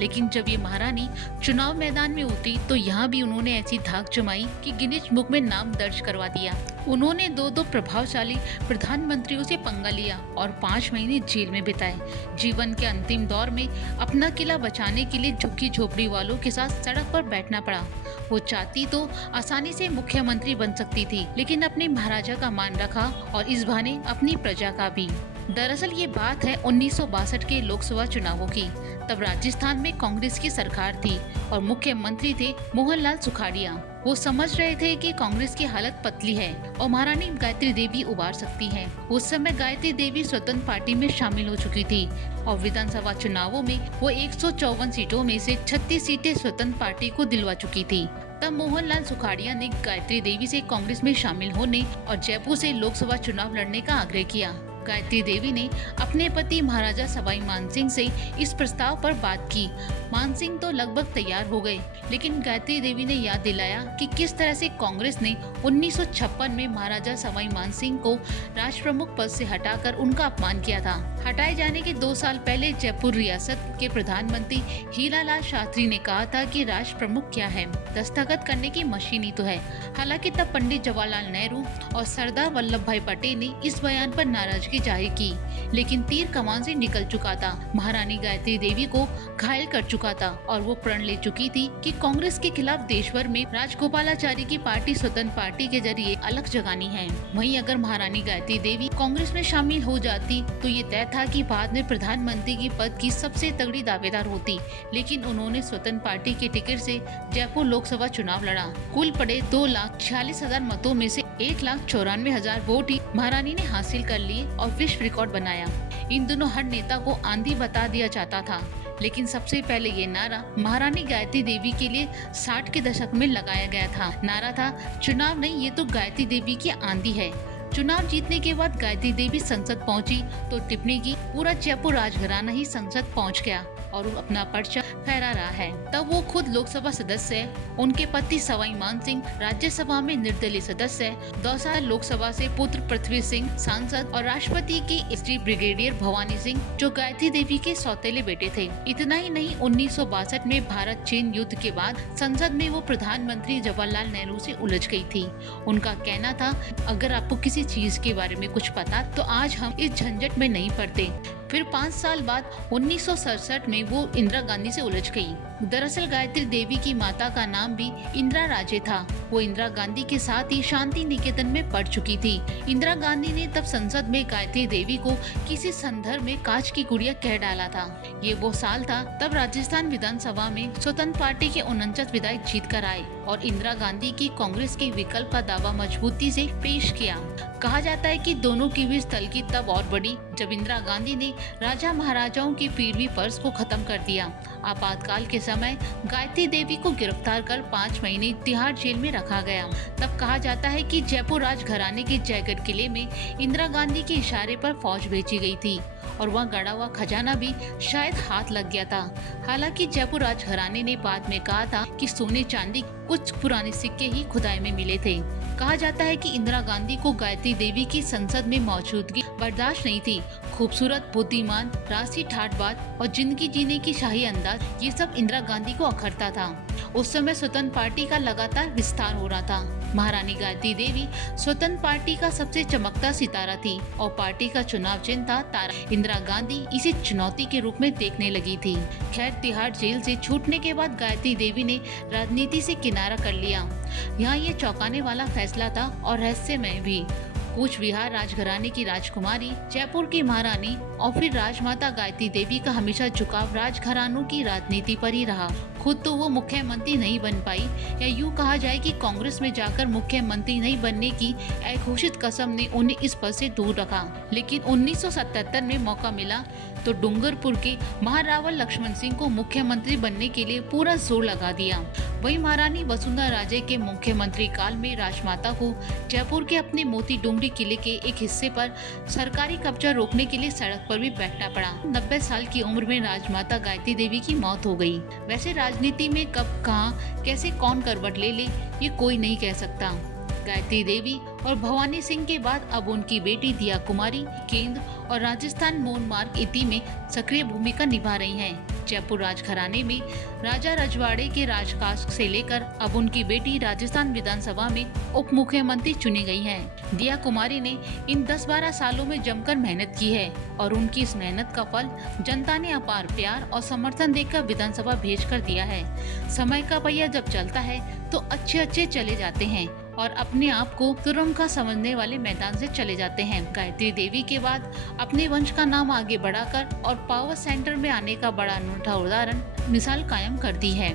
लेकिन जब ये महारानी चुनाव मैदान में उतरी तो यहाँ भी उन्होंने ऐसी धाक जमाई कि गिनीज बुक में नाम दर्ज करवा दिया। उन्होंने दो प्रभावशाली प्रधानमंत्रियों से पंगा लिया और 5 महीने जेल में बिताए। जीवन के अंतिम दौर में अपना किला बचाने के लिए झुग्गी झोपड़ी वालों के साथ सड़क पर बैठना पड़ा। वो चाहती तो आसानी से मुख्यमंत्री बन सकती थी, लेकिन अपने महाराजा का मान रखा और इस बहाने अपनी प्रजा का भी। दरअसल ये बात है 1962 के लोकसभा चुनावों की। तब राजस्थान में कांग्रेस की सरकार थी और मुख्यमंत्री थे मोहनलाल सुखाड़िया। वो समझ रहे थे कि कांग्रेस की हालत पतली है और महारानी गायत्री देवी उबार सकती हैं। उस समय गायत्री देवी स्वतंत्र पार्टी में शामिल हो चुकी थी और विधानसभा चुनावों में वो 154 सीटों में से 36 सीटें स्वतंत्र पार्टी को दिलवा चुकी थी। तब मोहनलाल सुखाड़िया ने गायत्री देवी से कांग्रेस में शामिल होने और जयपुर से लोकसभा चुनाव लड़ने का आग्रह किया। गायत्री देवी ने अपने पति महाराजा सवाई मानसिंह से इस प्रस्ताव पर बात की। मानसिंह तो लगभग तैयार हो गए, लेकिन गायत्री देवी ने याद दिलाया कि किस तरह से कांग्रेस ने 1956 में महाराजा सवाई मानसिंह को राष्ट्र प्रमुख पद से हटाकर उनका अपमान किया था। हटाए जाने के 2 साल पहले जयपुर रियासत के प्रधानमंत्री हीरालाल शास्त्री ने कहा था कि राष्ट्र प्रमुख क्या है, दस्तखत करने की मशीन ही तो है। हालांकि तब पंडित जवाहरलाल नेहरू और सरदार वल्लभ भाई पटेल ने इस बयान पर नाराजगी जाहिर की, लेकिन तीर कमान से निकल चुका था। महारानी गायत्री देवी को घायल कर चुका था और वो प्रण ले चुकी थी कि कांग्रेस के खिलाफ देश भर में राजगोपालाचारी की पार्टी स्वतंत्र पार्टी के जरिए अलग जगानी है। वहीं अगर महारानी गायत्री देवी कांग्रेस में शामिल हो जाती तो ये तय था कि बाद में प्रधानमंत्री की पद की सबसे तगड़ी दावेदार होती, लेकिन उन्होंने स्वतंत्र पार्टी के टिकट से जयपुर लोकसभा चुनाव लड़ा। कुल पड़े 2,46,000 मतों में से 1,94,000 वोट ही महारानी ने हासिल कर लिए और विश्व रिकॉर्ड बनाया। इन दोनों हर नेता को आंधी बता दिया जाता था, लेकिन सबसे पहले ये नारा महारानी गायत्री देवी के लिए 60 के दशक में लगाया गया था। नारा था, चुनाव नहीं, ये तो गायत्री देवी की आंधी है। चुनाव जीतने के बाद गायत्री देवी संसद पहुंची तो टिप्पणी की, पूरा जयपुर राजघराना ही संसद पहुंच गया और वो अपना पर्चा फहरा रहा है। तब वो खुद लोकसभा सदस्य, उनके पति सवाई मानसिंह राज्यसभा में निर्दलीय सदस्य, दौसा लोकसभा से पुत्र पृथ्वी सिंह सांसद और राष्ट्रपति की स्त्री ब्रिगेडियर भवानी सिंह जो गायत्री देवी के सौतेले बेटे थे। इतना ही नहीं, 1962 में भारत चीन युद्ध के बाद संसद में वो प्रधानमंत्री जवाहरलाल नेहरू से उलझ गई थी। उनका कहना था, अगर आपको किसी चीज के बारे में कुछ पता तो आज हम इस झंझट में नहीं पड़ते। फिर 5 साल बाद 1967 में वो इंदिरा गांधी से उलझ गई। दरअसल गायत्री देवी की माता का नाम भी इंदिरा राजे था। वो इंदिरा गांधी के साथ ही शांति निकेतन में पढ़ चुकी थी। इंदिरा गांधी ने तब संसद में गायत्री देवी को किसी संदर्भ में कांच की गुड़िया कह डाला था। ये वो साल था तब राजस्थान विधानसभा में स्वतंत्र पार्टी के 49 विधायक जीत कर आए और इंदिरा गांधी की कांग्रेस के विकल्प का दावा मजबूती से पेश किया। कहा जाता है कि दोनों की बीच तल्खी तब और बढ़ी जब इंदिरा गांधी ने राजा महाराजाओं की 5वीं फर्ज को खत्म कर दिया। आपातकाल के समय गायत्री देवी को गिरफ्तार कर 5 महीने तिहाड़ जेल में रखा गया। तब कहा जाता है कि जयपुर राजघराने के जयगढ़ किले में इंदिरा गांधी के इशारे पर फौज भेजी गई थी और वहाँ गड़ा हुआ खजाना भी शायद हाथ लग गया था। हालांकि जयपुर राजघराने ने बाद में कहा था कि सोने चांदी कुछ पुराने सिक्के ही खुदाई में मिले थे। कहा जाता है कि इंदिरा गांधी को गायत्री देवी की संसद में मौजूदगी बर्दाश्त नहीं थी। खूबसूरत, बुद्धिमान, राष्ट्रीय ठाटबाज और जिंदगी जीने की शाही अंदाज, ये सब इंदिरा गांधी को अखरता था। उस समय स्वतंत्र पार्टी का लगातार विस्तार हो रहा था। महारानी गायत्री देवी स्वतंत्र पार्टी का सबसे चमकता सितारा थी और पार्टी का चुनाव चिन्ह था तारा। इंदिरा गांधी इसे चुनौती के रूप में देखने लगी थी। खैर, तिहाड़ जेल से छूटने के बाद गायत्री देवी ने राजनीति से किनारा कर लिया। यहाँ ये चौंकाने वाला फैसला था और रहस्यमय भी। कूच विहार राजघराने की राजकुमारी, जयपुर की महारानी और फिर राजमाता गायत्री देवी का हमेशा झुकाव राजघरानों की राजनीति पर ही रहा। खुद तो वो मुख्यमंत्री नहीं बन पाई, या यूँ कहा जाए कि कांग्रेस में जाकर मुख्यमंत्री नहीं बनने की अघोषित कसम ने उन्हें इस पद से दूर रखा। लेकिन 1977 में मौका मिला तो डूंगरपुर के महारावल लक्ष्मण सिंह को मुख्यमंत्री बनने के लिए पूरा जोर लगा दिया। वहीं महारानी वसुंधरा राजे के मुख्यमंत्री काल में राजमाता को जयपुर के अपने मोती डूंगरी किले के एक हिस्से पर सरकारी कब्जा रोकने के लिए सड़क पर भी बैठना पड़ा। 90 साल की उम्र में राजमाता गायत्री देवी की मौत हो गई। वैसे राजनीति में कब, कहां, कैसे कौन करवट ले ये कोई नहीं कह सकता। गायत्री देवी और भवानी सिंह के बाद अब उनकी बेटी दिया कुमारी केंद्र और राजस्थान मोन मार्ग इति में सक्रिय भूमिका निभा रही हैं। जयपुर राजघराने में राजा रजवाड़े के राजकाज से लेकर अब उनकी बेटी राजस्थान विधानसभा में उप मुख्यमंत्री चुनी गई हैं। दिया कुमारी ने इन 10-12 सालों में जमकर मेहनत की है और उनकी इस मेहनत का फल जनता ने अपार प्यार और समर्थन देकर विधानसभा भेज कर दिया है। समय का पहिया जब चलता है तो अच्छे चले जाते हैं और अपने आप को तुरंत का समझने वाले मैदान से चले जाते हैं। गायत्री देवी के बाद अपने वंश का नाम आगे बढ़ाकर और पावर सेंटर में आने का बड़ा अनूठा उदाहरण मिसाल कायम कर दी है।